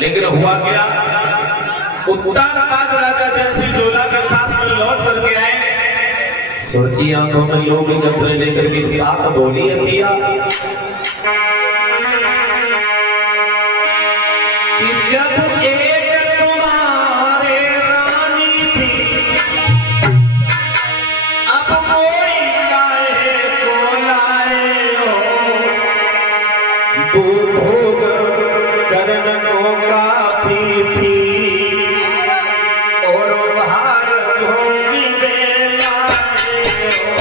लेकिन हुआ क्या, उत्तानपाद राजा जैसी डोला के पास में लौट करके आए, सोची आंखों में लोग एकत्र लेकर के बात बोली है पिया कि जब एक तुम्हारे रानी थी, अब कोई काहे को लाए हो, तू भोग करन को काफी थी और बाहर झोंकी में लाए हो।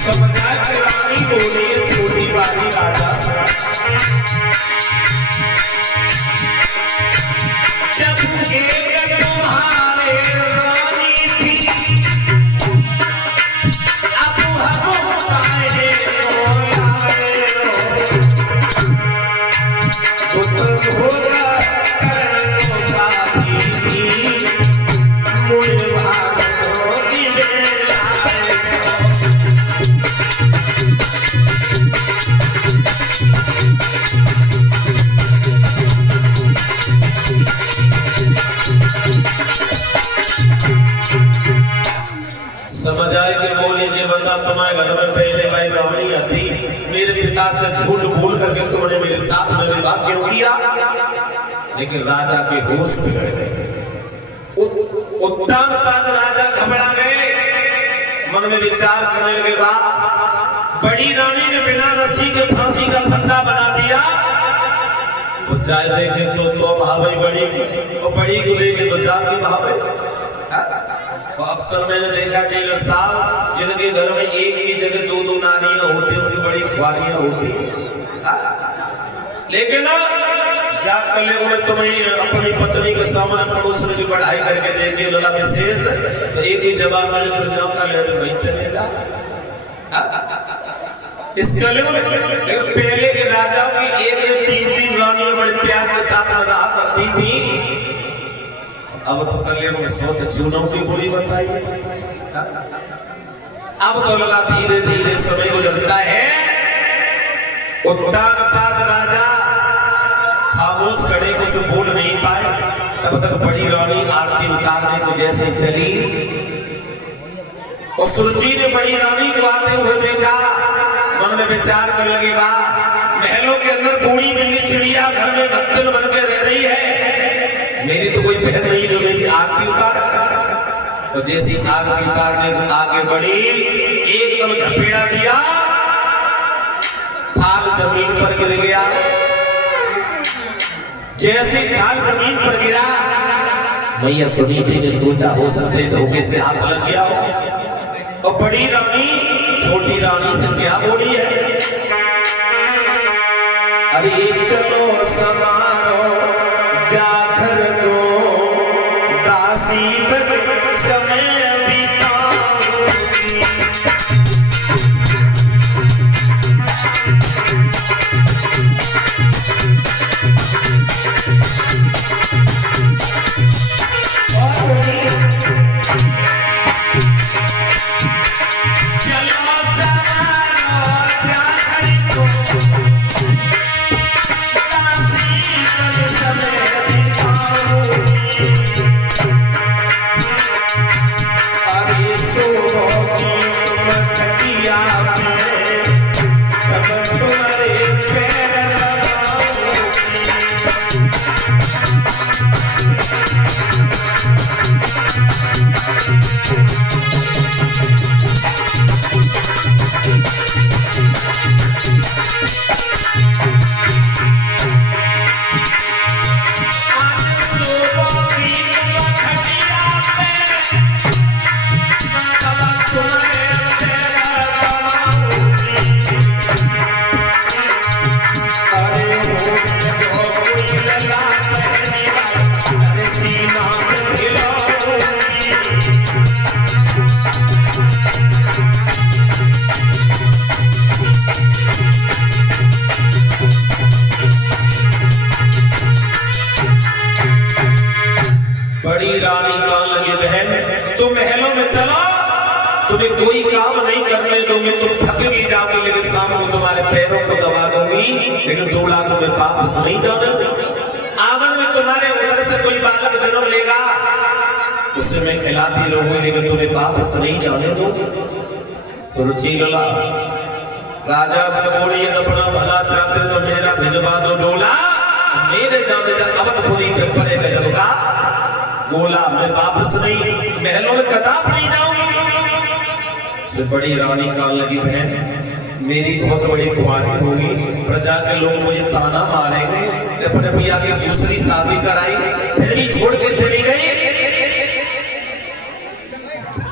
समझा के रानी बोली है छोटी बाजी राजा से, जब एक तुम्हारे रानी थी, अब हम काहे को लाए हो, तुम भोग करन को काफी थी, मुझ भाग झोंकी में लाए हो। समझ आए कि बोली जी बता, तुम्हारे घर में पहले भाई रानी थी, मेरे पिता से झूठ भूल करके तुमने मेरे साथ में विवाह क्यों किया। लेकिन राजा के होश बिगड़ गए, उत्तानपाद राजा घबरा गए, मन में विचार करने लगे, वाह बड़ी रानी ने बिना रस्सी के फांसी का फंदा बना दिया, वो चाहे देखे तो भावे बड़ी की, और बड़ी को देखे तो जाके भावे। अक्सर मैंने देखा टेलर साहब जिनके घर में एक की जगह दो दो नारियां होती हैं, उनकी बड़ी खुआरियां होती हैं, लेकिन जाकर ले बोले तुम्हें अपनी पत्नी के सामने पड़ोस में जो बढ़ाई करके देखिए लला विशेष, तो एक ही जवाब मैंने प्रज्ञाओं का ले वही चलेगा इस कले में। लेकिन पहले के राजाओं की एक तीन तीन रानियां बड़े प्यार के साथ में रहा करती थी, अब तो कल्याण में सौ चूनों की बुरी बताइए। अब तो लगा धीरे धीरे समय गुजरता है, उत्तानपाद राजा खामोश खड़े, कुछ बोल नहीं पाए। तब तक बड़ी रानी आरती उतारने को जैसे चली, और सुरुचि ने बड़ी रानी को आते हुए देखा, मन में विचार कर लगे, वाह महलों के अंदर बूढ़ी बिल्ली चिड़िया घर में भक्तन बन के रह रही है, मेरी तो कोई बहन नहीं जो मेरी आरती उतारे। और जैसी आरती उतारने को आगे बढ़ी, एकदम झपेड़ा दिया, थाल जमीन पर गिर गया। जैसे थाल जमीन पर गिरा, मैया सुनीति ने सोचा हो सकते धोखे से हाथ लग गया हो, और बड़ी रानी छोटी रानी से क्या बोली है, अरे चलो समारो जाकर दो दासी बन समय बिताऊंगी। रानी कहने लगी बहन तुम महलों में चलो, तुम्हें कोई काम नहीं करने दूंगी, तुम थक भी जाओगी, लेकिन शाम को तुम्हारे पैरों को दबा दूंगी, लेकिन 2 लाख तुम्हें वापस नहीं जाने दूंगी। आंगन में तुम्हारे उधर से कोई बालक जन्म लेगा, उसे मैं खिलाती रहूंगी, लेकिन तुम्हें वापस नहीं जाने दूंगी। सुरुचि लला राजा से बोली अपना भला चाहते तो मेरा भिजवा दो डोला, मेरे जाने जा अवधपुरी पे परे गजब का बोला, मैं वापस नहीं महलों में कदाप नहीं जाऊंगी। उसमें बड़ी रानी कहने लगी बहन मेरी बहुत बड़ी कुंवारी होगी, प्रजा के लोग मुझे ताना मारेंगे, अपने पिया की दूसरी शादी कराई फिर भी छोड़ के चली गई।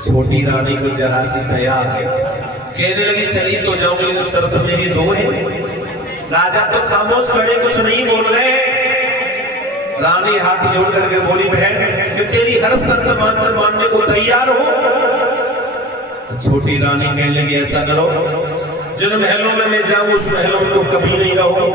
छोटी रानी को जरा सी दया आ गई, कहने लगी चली तो जाऊंगी, लेकिन शर्त मेरी 2 है। राजा तो खामोश खड़े कुछ नहीं बोल रहे। रानी हाथ जोड़ करके बोली बहन मैं तेरी हर शर्त मानने को तैयार हूं। तो छोटी रानी कहने लगी ऐसा करो, जिन महलों में मैं जाऊं उस महलों में तो कभी नहीं रहूं,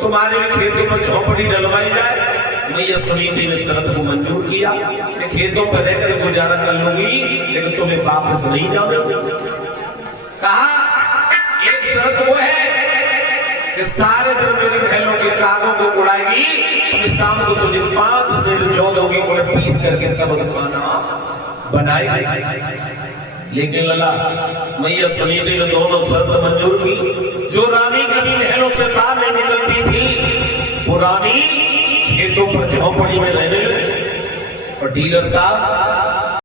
तुम्हारे खेतों पर झोंपड़ी डलवाई जाए। मैं ये सुनीति ने शर्त को मंजूर किया, मैं खेतों पर रहकर गुजारा कर लूंगी, लेकिन तुम्हें वापस नहीं जाने दूंगी। कहा एक शर्त वो है कि सारे दिन मेरे महलों के कागों को उड़ाएगी, तुम शाम को तुझे 5 सेर जौ दोगी, उन्हें पीस करके तब खाना बनाएगी। लेकिन लला मैया सुनीति ने दोनों शर्त मंजूर की। जो रानी कभी महलों से बाहर नहीं निकलती थी, वो रानी खेतों पर झोंपड़ी में रहने लगी। और डीलर साहब